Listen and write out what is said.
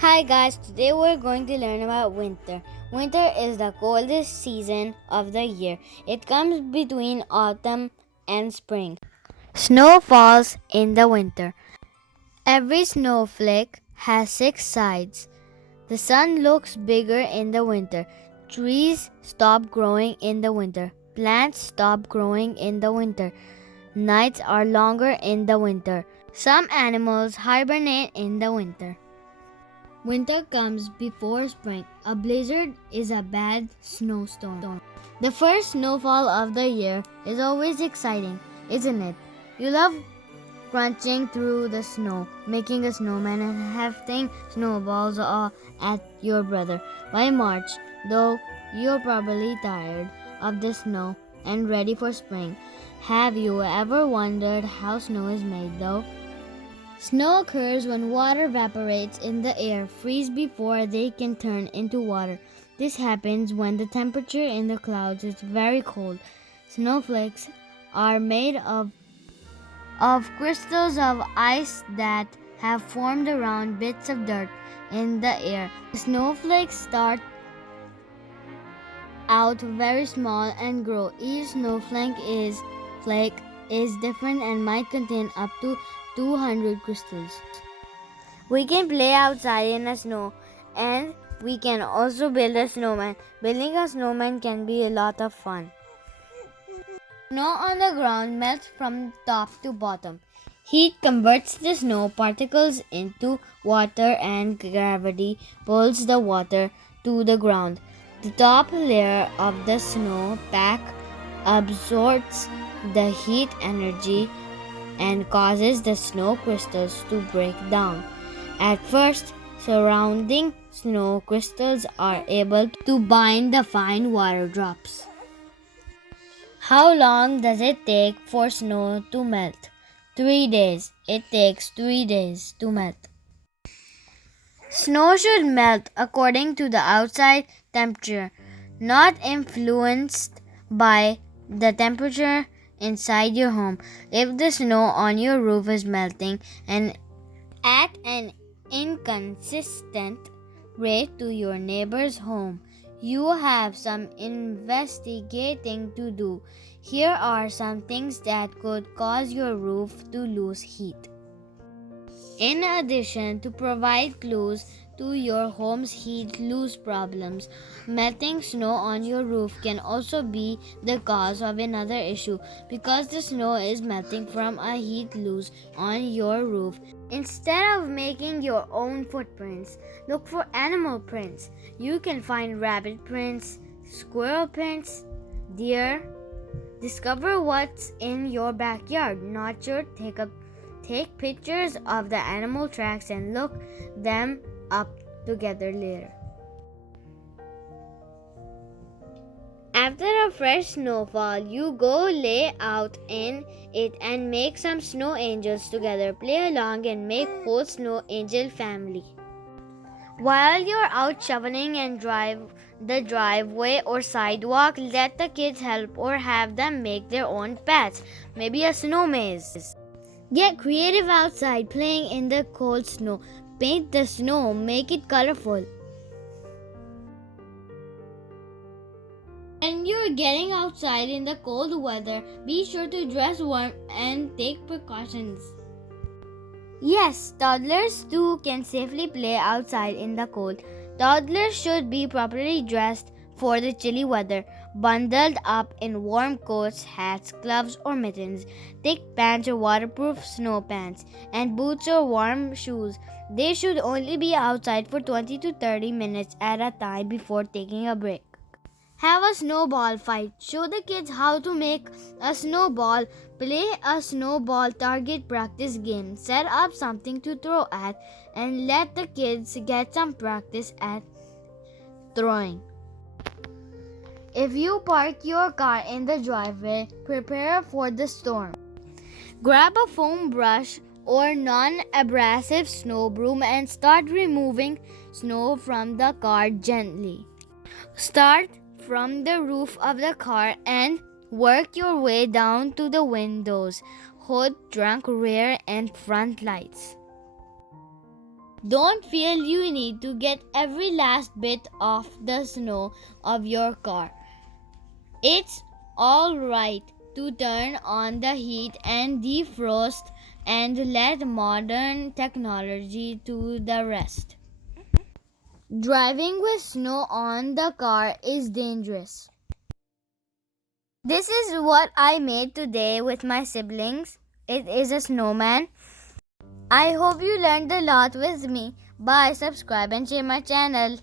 Hi guys, today we're going to learn about winter. Winter is the coldest season of the year. It comes between autumn and spring. Snow falls in the winter. Every snowflake has 6 sides. The sun looks bigger in the winter. Trees stop growing in the winter. Plants stop growing in the winter. Nights are longer in the winter. Some animals hibernate in the winter. Winter comes before spring. A blizzard is a bad snowstorm. The first snowfall of the year is always exciting, isn't it? You love crunching through the snow, making a snowman and hefting snowballs at your brother. By March, though, you're probably tired of the snow and ready for spring. Have you ever wondered how snow is made though? Snow occurs when water evaporates in the air, freeze before they can turn into water. This happens when the temperature in the clouds is very cold. Snowflakes are made of crystals of ice that have formed around bits of dirt in the air. The snowflakes start out very small and grow. Each snowflake is different and might contain up to 200 crystals. We can play outside in the snow and we can also build a snowman. Building a snowman can be a lot of fun. Snow on the ground melts from top to bottom. Heat converts the snow particles into water and gravity pulls the water to the ground. The top layer of the snow pack absorbs the heat energy and causes the snow crystals to break down. At first, surrounding snow crystals are able to bind the fine water drops. How long does it take for snow to melt? 3 days. It takes 3 days to melt. Snow should melt according to the outside temperature, not influenced by the temperature inside your home. If the snow on your roof is melting and at an inconsistent rate to your neighbor's home, you have some investigating to do. Here are some things that could cause your roof to lose heat. In addition to provide clues to your home's heat loss problems, melting snow on your roof can also be the cause of another issue because the snow is melting from a heat loss on your roof. Instead of making your own footprints, look for animal prints. You can find rabbit prints, squirrel prints, deer. Discover what's in your backyard. Not sure? Take pictures of the animal tracks and look them up together later. After a fresh snowfall, you go lay out in it and make some snow angels together. Play along and make whole snow angel family. While you're out shoveling and the driveway or sidewalk, let the kids help or have them make their own paths, maybe a snow maze. Get creative outside playing in the cold snow. Paint the snow, make it colorful. When you're getting outside in the cold weather, be sure to dress warm and take precautions. Yes, toddlers too can safely play outside in the cold. Toddlers should be properly dressed for the chilly weather, bundled up in warm coats, hats, gloves, or mittens, thick pants or waterproof snow pants, and boots or warm shoes. They should only be outside for 20 to 30 minutes at a time before taking a break. Have a snowball fight. Show the kids how to make a snowball. Play a snowball target practice game. Set up something to throw at and let the kids get some practice at throwing. If you park your car in the driveway, prepare for the storm. Grab a foam brush or non-abrasive snow broom and start removing snow from the car gently. Start from the roof of the car and work your way down to the windows, hood, trunk, rear, and front lights. Don't feel you need to get every last bit of the snow of your car. It's alright to turn on the heat and defrost and let modern technology do the rest. Driving with snow on the car is dangerous. This is what I made today with my siblings. It is a snowman. I hope you learned a lot with me. Bye, subscribe and share my channel.